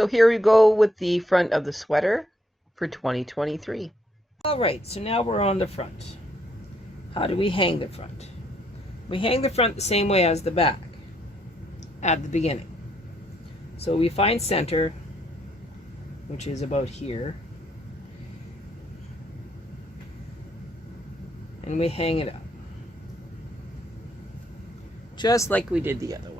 So here we go with the front of the sweater for 2023. All right, so now we're on the front. How do we hang the front? We hang the front the same way as the back at the beginning. So we find center, which is about here, and we hang it up, just like we did the other one.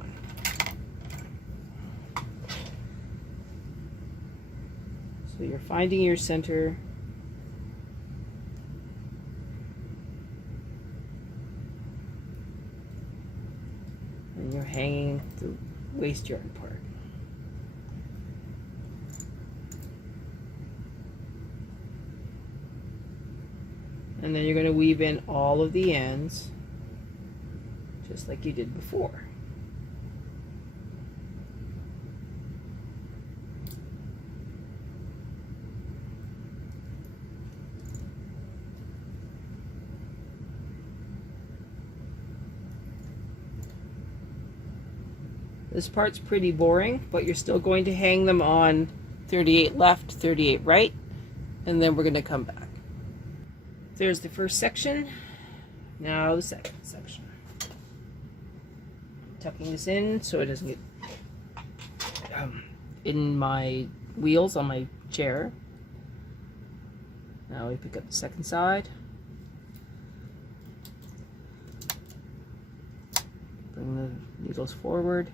So you're finding your center, and you're hanging the waist yarn part. And then you're going to weave in all of the ends, just like you did before. This part's pretty boring, but you're still going to hang them on 38 left, 38 right, and then we're going to come back. There's the first section. Now the second section. Tucking this in so it doesn't get in my wheels on my chair. Now we pick up the second side. Bring the needles forward.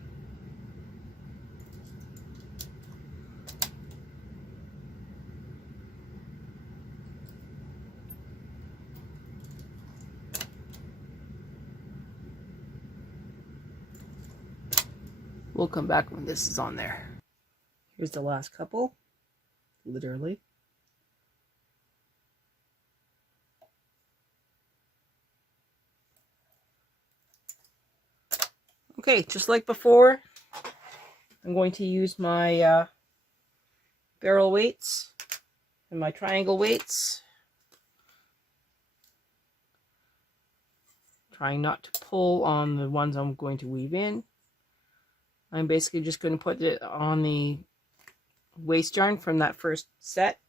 We'll come back when this is on there. Here's the last couple, literally. Okay, just like before, I'm going to use my barrel weights and my triangle weights. Trying not to pull on the ones I'm going to weave in. I'm basically just going to put it on the waist yarn from that first set.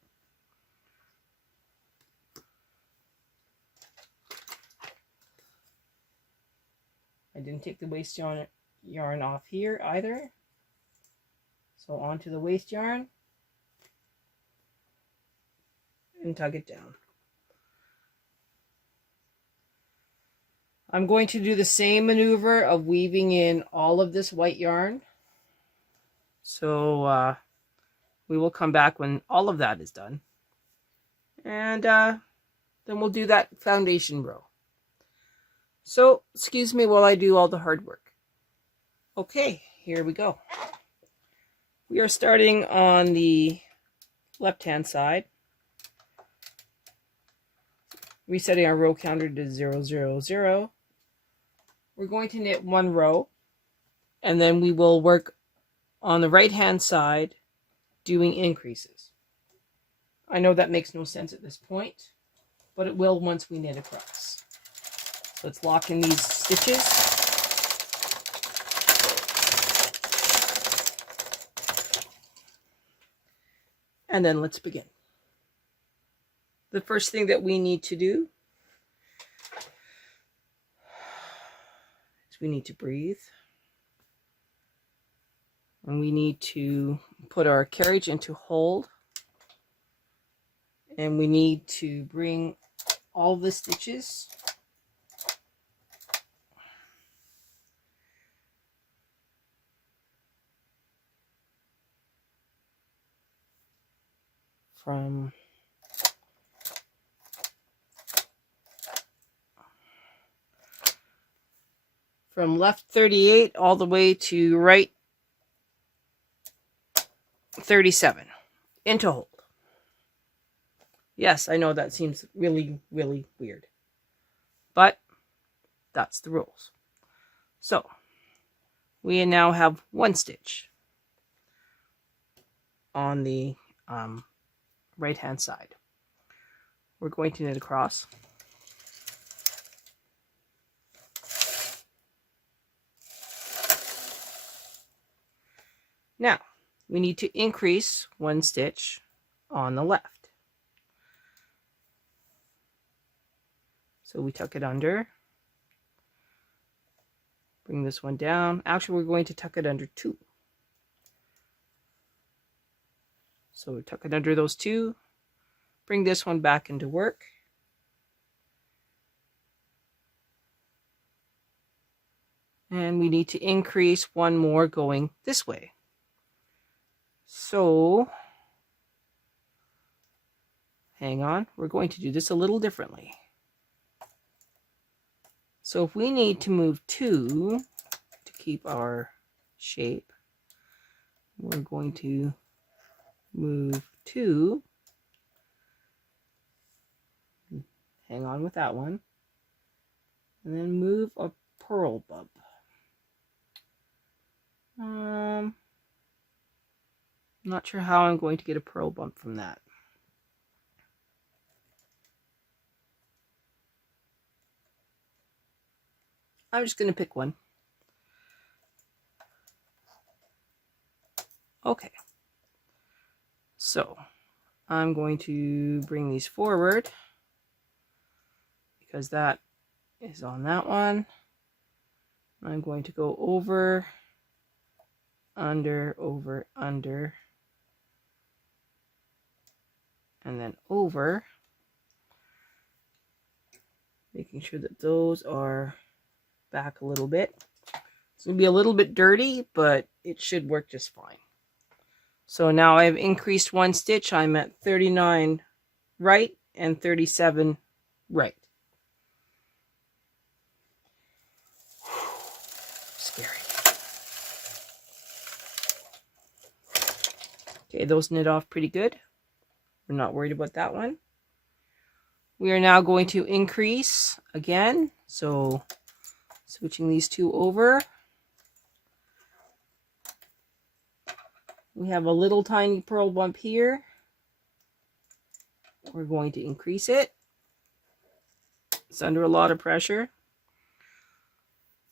I didn't take the waist yarn off here either. So onto the waist yarn and tug it down. I'm going to do the same maneuver of weaving in all of this white yarn. So we will come back when all of that is done. And then we'll do that foundation row. So excuse me while I do all the hard work. Okay, here we go. We are starting on the left-hand side. Resetting our row counter to 0, 0, 0. We're going to knit one row, and then we will work on the right hand side doing increases. I know that makes no sense at this point, but it will once we knit across. So let's lock in these stitches. And then let's begin. The first thing that we need to do is we need to breathe. And we need to put our carriage into hold. And we need to bring all the stitches from left 38 all the way to right 37 into hold. Yes, I know that seems really, really weird, but that's the rules. So we now have one stitch on the right hand side. We're going to knit across. Now we need to increase 1 stitch on the left. So we tuck it under, bring this one down. Actually, we're going to tuck it under 2. So we tuck it under those 2, bring this one back into work. And we need to increase 1 more going this way. So, hang on, we're going to do this a little differently. So if we need to move 2 to keep our shape, we're going to move 2, hang on with that one, and then move a purl bump. Not sure how I'm going to get a purl bump from that. I'm just going to pick one. Okay. So I'm going to bring these forward because that is on that one. I'm going to go over, under, over, under, and then over, making sure that those are back a little bit. It's going to be a little bit dirty, but it should work just fine. So now I've increased 1 stitch. I'm at 39 right and 37 right. Scary. Okay, those knit off pretty good. We're not worried about that one. We are now going to increase again. So switching these 2 over. We have a little tiny purl bump here. We're going to increase it. It's under a lot of pressure.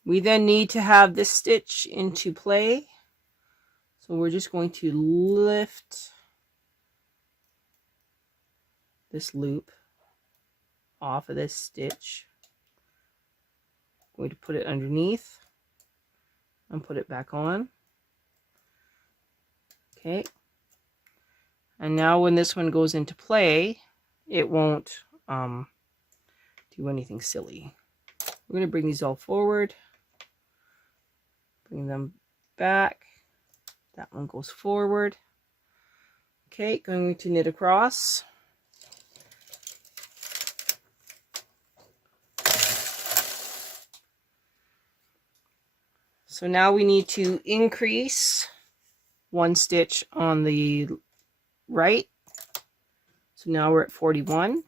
We then need to have this stitch into play. So we're just going to lift this loop off of this stitch. I'm going to put it underneath and put it back on. Okay. And now when this one goes into play, it won't do anything silly. We're going to bring these all forward. Bring them back. That one goes forward. Okay, going to knit across. So now we need to increase 1 stitch on the right. So now we're at 41.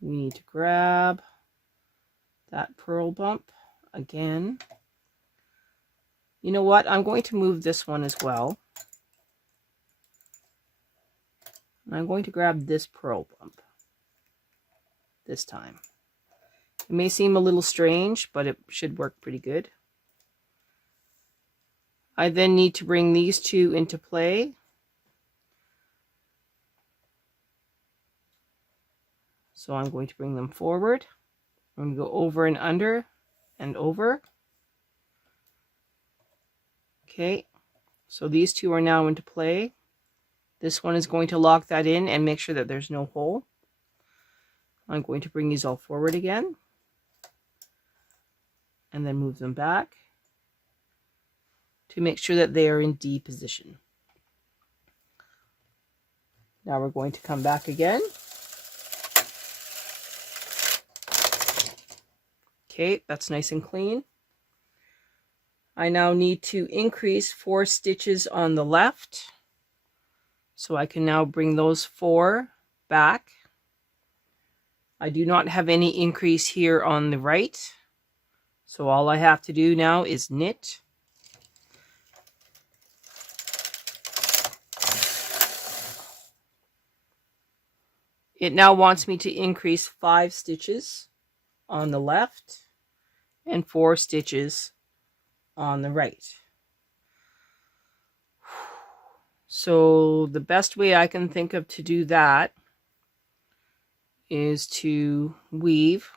We need to grab that purl bump again. You know what? I'm going to move this one as well. I'm going to grab this purl bump this time. It may seem a little strange, but it should work pretty good. I then need to bring these 2 into play. So I'm going to bring them forward. I'm going to go over and under and over. Okay, so these 2 are now into play. This one is going to lock that in and make sure that there's no hole. I'm going to bring these all forward again and then move them back to make sure that they are in D position. Now we're going to come back again. Okay, that's nice and clean. I now need to increase 4 stitches on the left. So I can now bring those 4 back. I do not have any increase here on the right. So all I have to do now is knit. It now wants me to increase 5 stitches on the left and 4 stitches on the right. So the best way I can think of to do that is to weave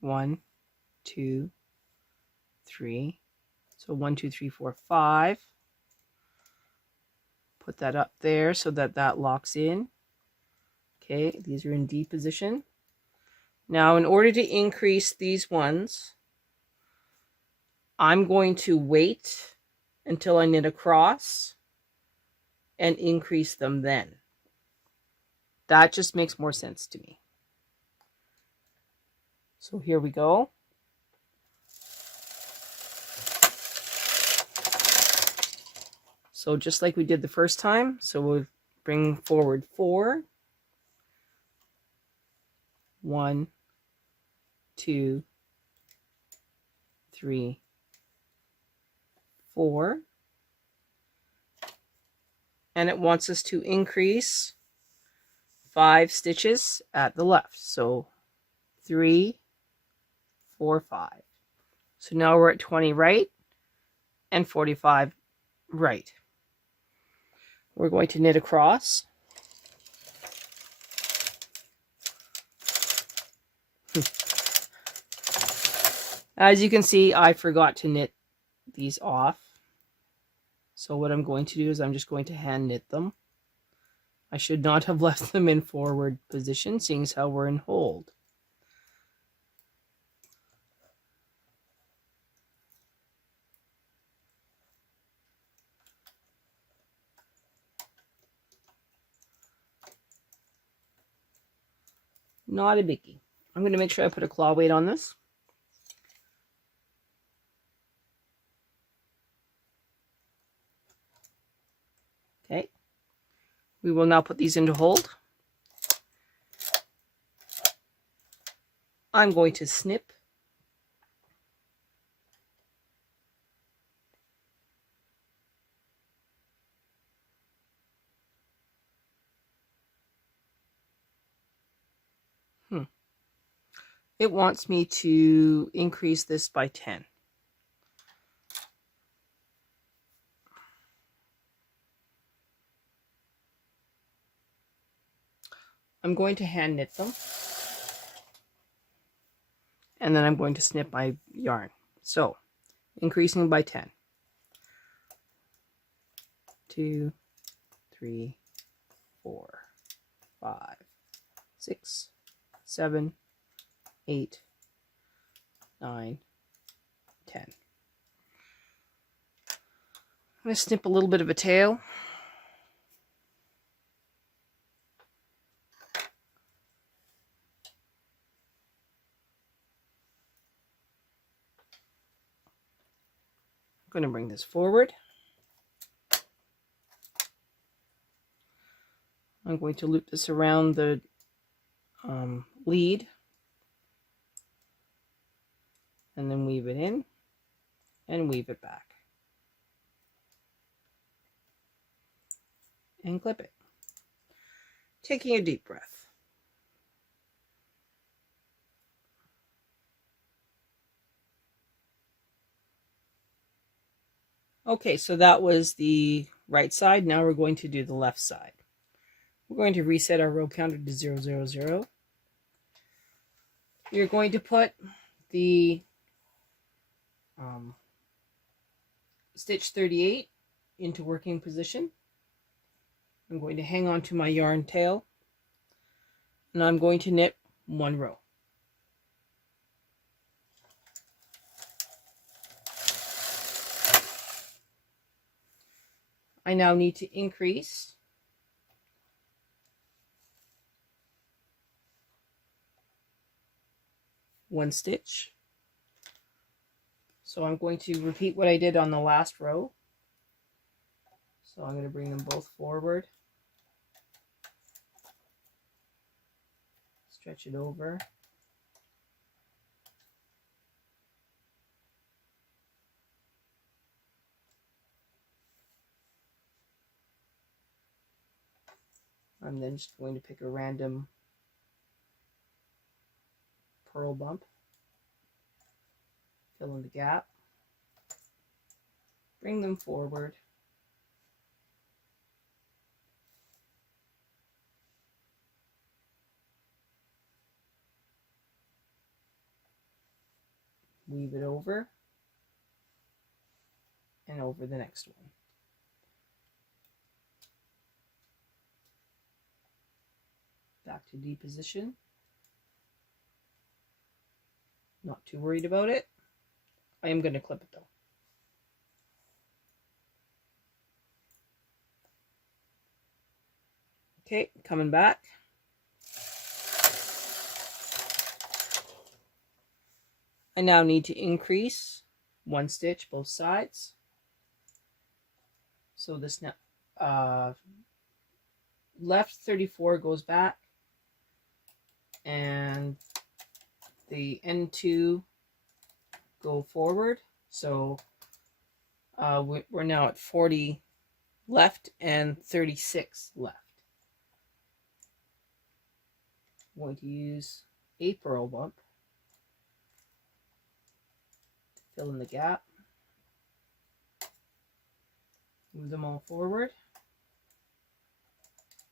1, 2, 3. So 1, 2, 3, 4, 5. Put that up there so that that locks in. Okay, these are in D position. Now, in order to increase these ones, I'm going to wait until I knit across and increase them then. That just makes more sense to me. So here we go. So just like we did the first time, so we'll bring forward 4. 1, 2, 3, 4. And it wants us to increase 5 stitches at the left. So 3, 4, 5. So now we're at 20 right and 45 right. We're going to knit across. As you can see, I forgot to knit these off. So what I'm going to do is I'm just going to hand knit them. I should not have left them in forward position, seeing as how we're in hold. Not a biggie. I'm going to make sure I put a claw weight on this. Okay. We will now put these into hold. I'm going to snip. It wants me to increase this by 10. I'm going to hand knit them. And then I'm going to snip my yarn. So, increasing by 10. 2, 3, 4, 5, 6, 7, 8, 9, 10. I'm going to snip a little bit of a tail. I'm going to bring this forward. I'm going to loop this around the lead and then weave it in and weave it back and clip it. Taking a deep breath. Okay, so that was the right side. Now we're going to do the left side. We're going to reset our row counter to 0, 0, 0. You're going to put the stitch 38 into working position. I'm going to hang on to my yarn tail and I'm going to knit 1 row. I now need to increase one stitch. So I'm going to repeat what I did on the last row. So I'm going to bring them both forward, stretch it over, I'm then just going to pick a random purl bump, fill in the gap, bring them forward, weave it over and over the next one. Back to D position. Not too worried about it. I am going to clip it though. Okay, coming back. I now need to increase 1 stitch both sides. So this now left 34 goes back, and the N2 go forward. So we're now at 40 left and 36 left. I'm going to use a purl bump to fill in the gap. Move them all forward.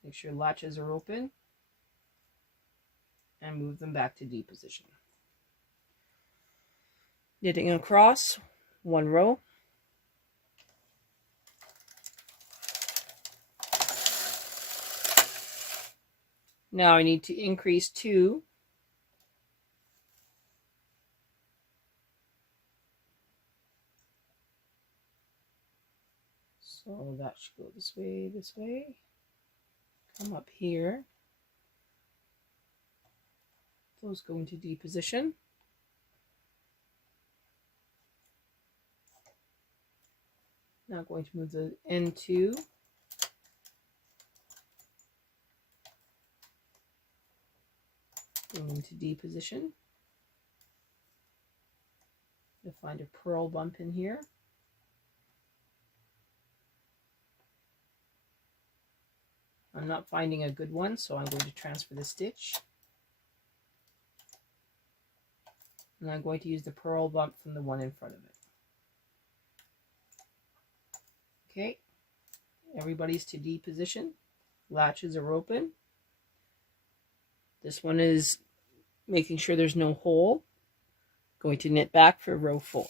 Make sure latches are open. And move them back to D position. Knitting across 1 row. Now I need to increase 2. So that should go this way. Come up here. Those go into D position. Now going to move the N2 into D position. You'll find a purl bump in here. I'm not finding a good one, so I'm going to transfer the stitch. And I'm going to use the purl bump from the one in front of it. Okay, everybody's to D position. Latches are open. This one is making sure there's no hole. Going to knit back for row 4.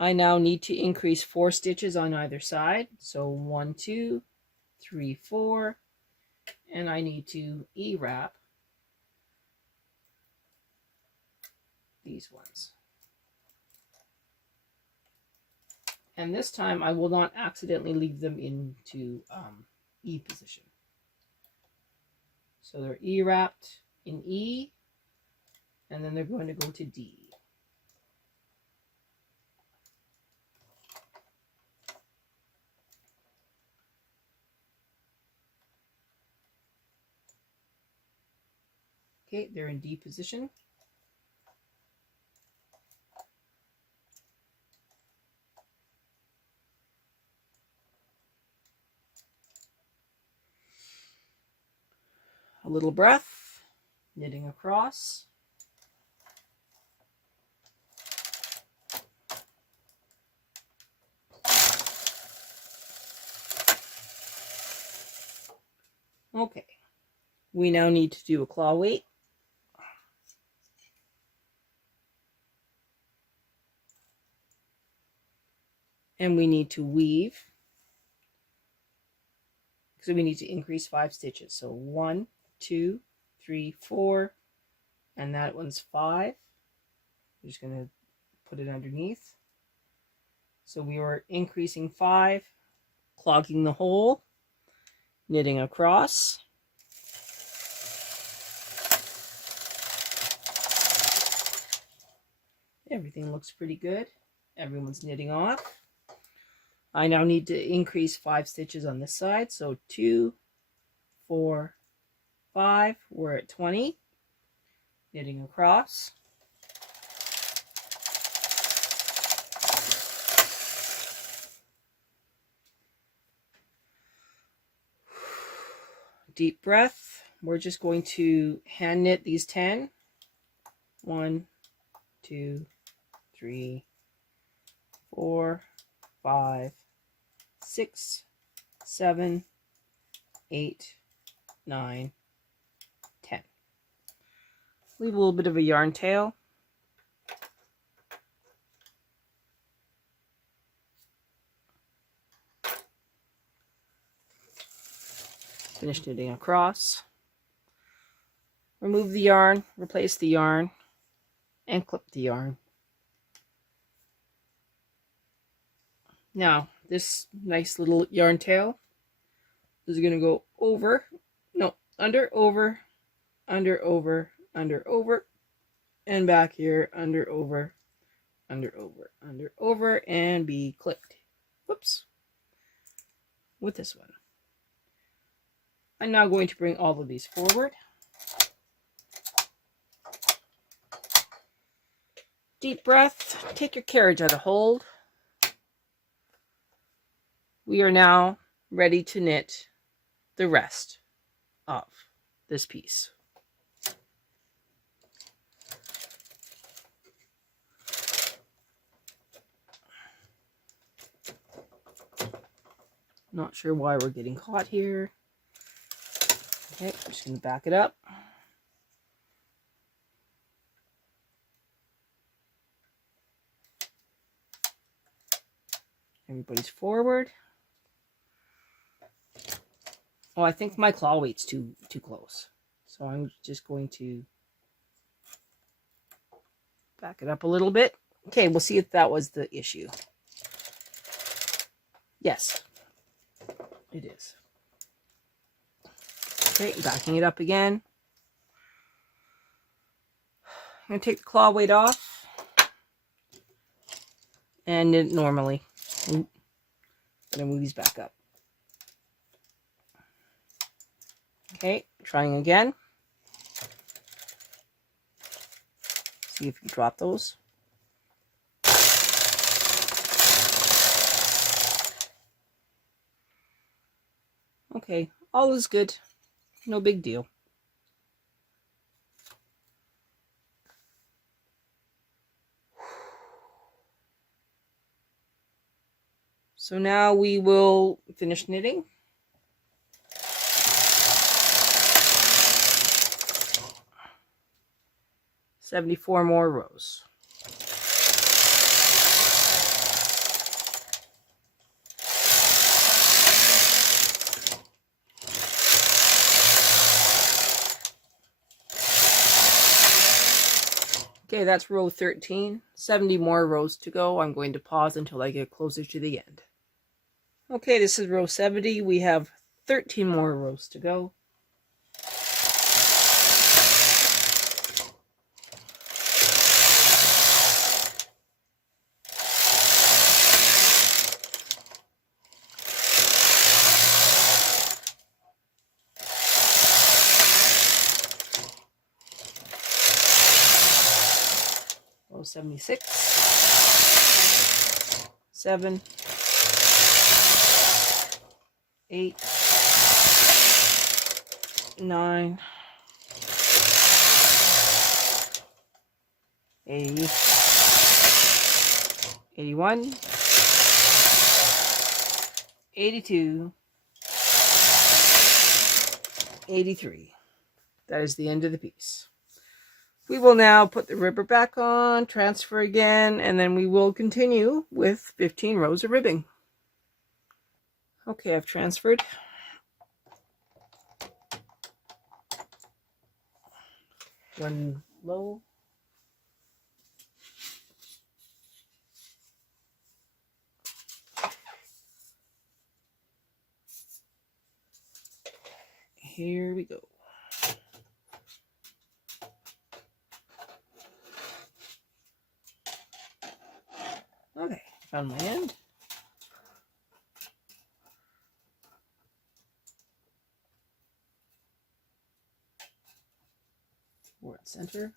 I now need to increase 4 stitches on either side. So 1, 2, 3, 4, and I need to E-wrap these ones. And this time I will not accidentally leave them into E position. So they're E-wrapped in E, and then they're going to go to D. Okay, they're in D position. A little breath, knitting across. Okay, we now need to do a claw weight. And we need to weave. So we need to increase 5 stitches. So 1, 2, 3, 4, and that one's 5. We're just going to put it underneath. So we were increasing 5, clogging the hole, knitting across. Everything looks pretty good. Everyone's knitting off. I now need to increase 5 stitches on this side. So 2, 4, 5. We're at 20. Knitting across. Deep breath. we're just going to hand knit these 10. 1, 2, 3, 4, 5, 6, 7, 8, 9, 10. Leave a little bit of a yarn tail. Finish knitting across. Remove the yarn, replace the yarn, and clip the yarn. Now, this nice little yarn tail is going to go over, no, under, over, under, over, under, over, and back here, under, over, under, over, under, over, and be clipped. Whoops. With this one. I'm now going to bring all of these forward. Deep breath. Take your carriage out of hold. We are now ready to knit the rest of this piece. Not sure why we're getting caught here. Okay, I'm just going to back it up. Everybody's forward. Oh, I think my claw weight's too close. So I'm just going to back it up a little bit. Okay, we'll see if that was the issue. Yes, it is. Okay, backing it up again. I'm going to take the claw weight off and knit it normally. And then move these back up. Okay, trying again. See if you drop those. Okay, all is good. No big deal. So now we will finish knitting. "74 more rows. Okay, that's row 13. 70 more rows to go. I'm going to pause until I get closer to the end. Okay, this is row 70. We have 13 more rows to go. Row 76. 7. 8, 9, 80, 81, 82, 83. That is the end of the piece. We will now put the ribber back on, transfer again, and then we will continue with 15 rows of ribbing. Okay, I've transferred. One low. Here we go. Okay, found my end. We're at center.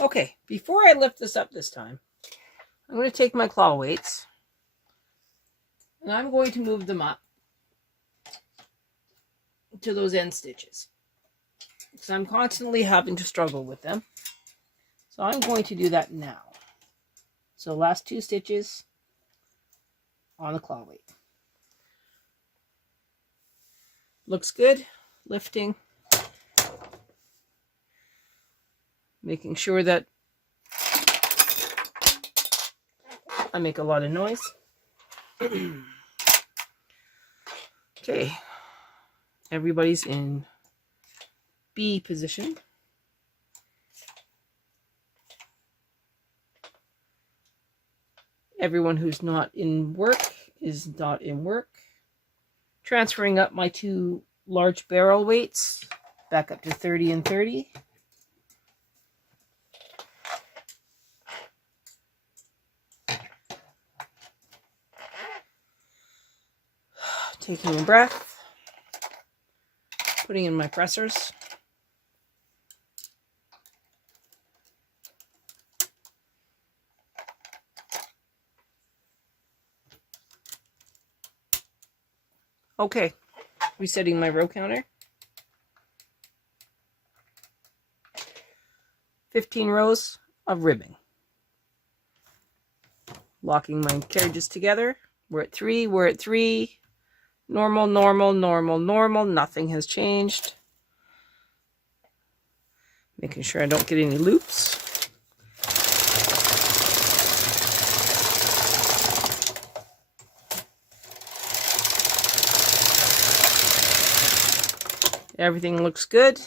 Okay, before I lift this up this time, I'm going to take my claw weights and I'm going to move them up to those end stitches, because I'm constantly having to struggle with them. So I'm going to do that now. So last 2 stitches on the claw weight. Looks good. Lifting. Making sure that I make a lot of noise. Okay. Everybody's in B position. Everyone who's not in work is not in work. Transferring up my 2 large barrel weights back up to 30 and 30. Taking a breath. Putting in my pressers. Okay, resetting my row counter. 15 rows of ribbing. Locking my carriages together. We're at 3, we're at 3. Normal, normal, normal, normal. Nothing has changed. Making sure I don't get any loops. Everything looks good.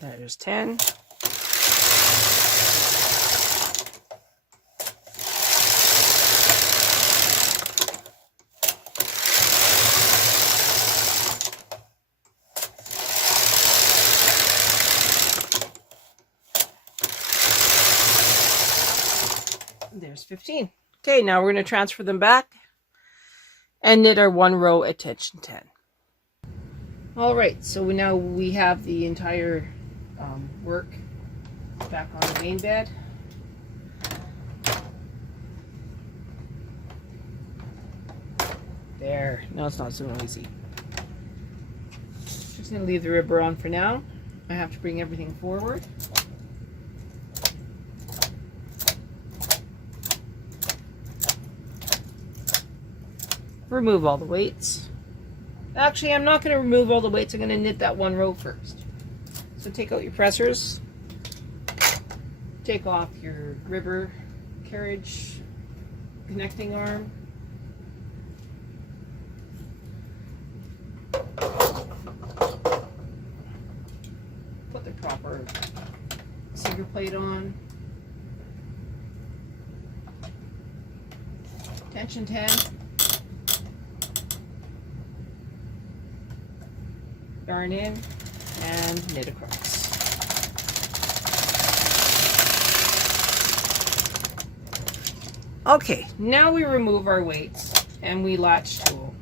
There's 10. There's 15. Okay, now we're going to transfer them back and knit our 1 row at tension 10. All right, so now we have the entire work back on the main bed. There, now it's not so noisy. Just going to leave the ribber on for now. I have to bring everything forward. Remove all the weights. Actually, I'm not going to remove all the weights. I'm going to knit that 1 row first. So take out your pressers. Take off your ribber carriage connecting arm. Put the proper cedar plate on. Tension 10. Yarn in and knit across. Okay, now we remove our weights and we latch tool.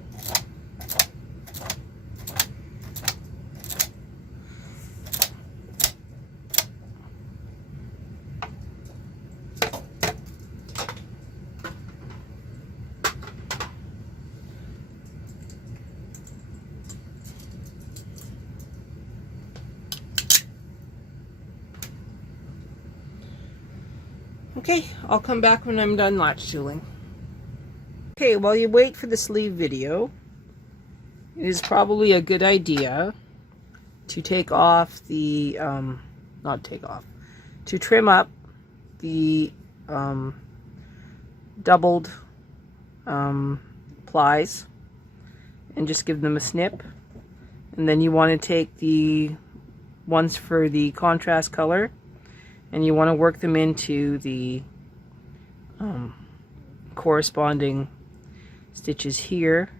Okay, I'll come back when I'm done latch tooling. Okay, while you wait for the sleeve video, it is probably a good idea to take off the, to trim up the doubled plies and just give them a snip. And then you want to take the ones for the contrast color and you want to work them into the corresponding stitches here,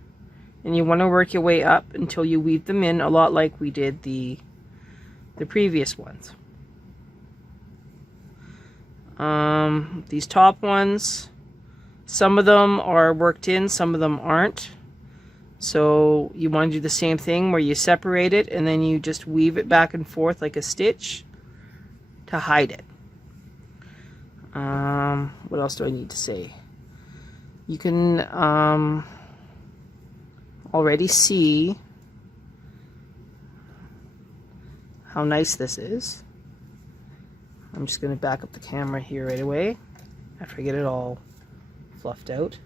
and you want to work your way up until you weave them in, a lot like we did the previous ones. These top ones, some of them are worked in, some of them aren't. So you want to do the same thing where you separate it and then you just weave it back and forth like a stitch to hide it. What else do I need to say? You can already see how nice this is. I'm just going to back up the camera here right away after I get it all fluffed out.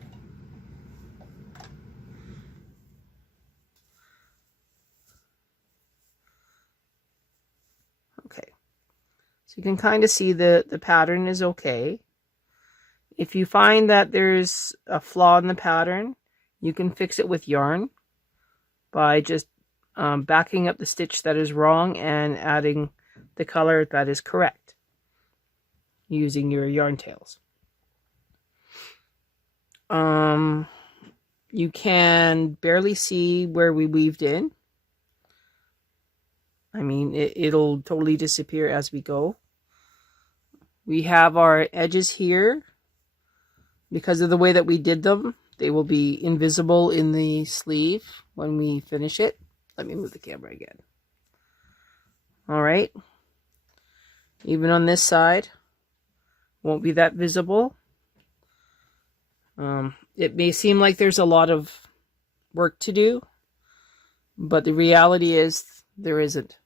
Okay, so you can kind of see the pattern is okay. If you find that there's a flaw in the pattern, you can fix it with yarn by just backing up the stitch that is wrong and adding the color that is correct using your yarn tails. You can barely see where we weaved in. I mean, it'll totally disappear as we go. We have our edges here. Because of the way that we did them, they will be invisible in the sleeve when we finish it. Let me move the camera again. All right. Even on this side, won't be that visible. It may seem like there's a lot of work to do, but the reality is there isn't.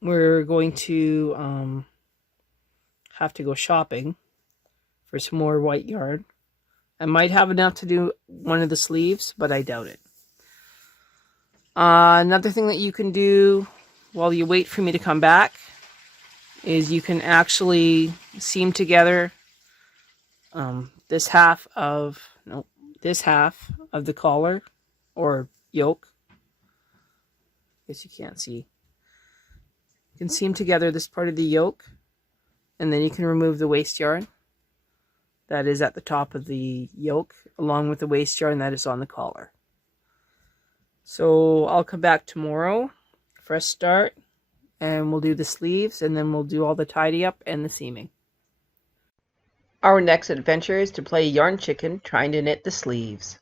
We're going to have to go shopping for some more white yarn. I might have enough to do one of the sleeves, but I doubt it. Another thing that you can do while you wait for me to come back is you can actually seam together this half of the collar or yoke. I guess you can't see. You can seam together this part of the yoke, and then you can remove the waste yarn that is at the top of the yoke, along with the waste yarn that is on the collar. So I'll come back tomorrow for a start, and we'll do the sleeves, and then we'll do all the tidy up and the seaming. Our next adventure is to play yarn chicken trying to knit the sleeves.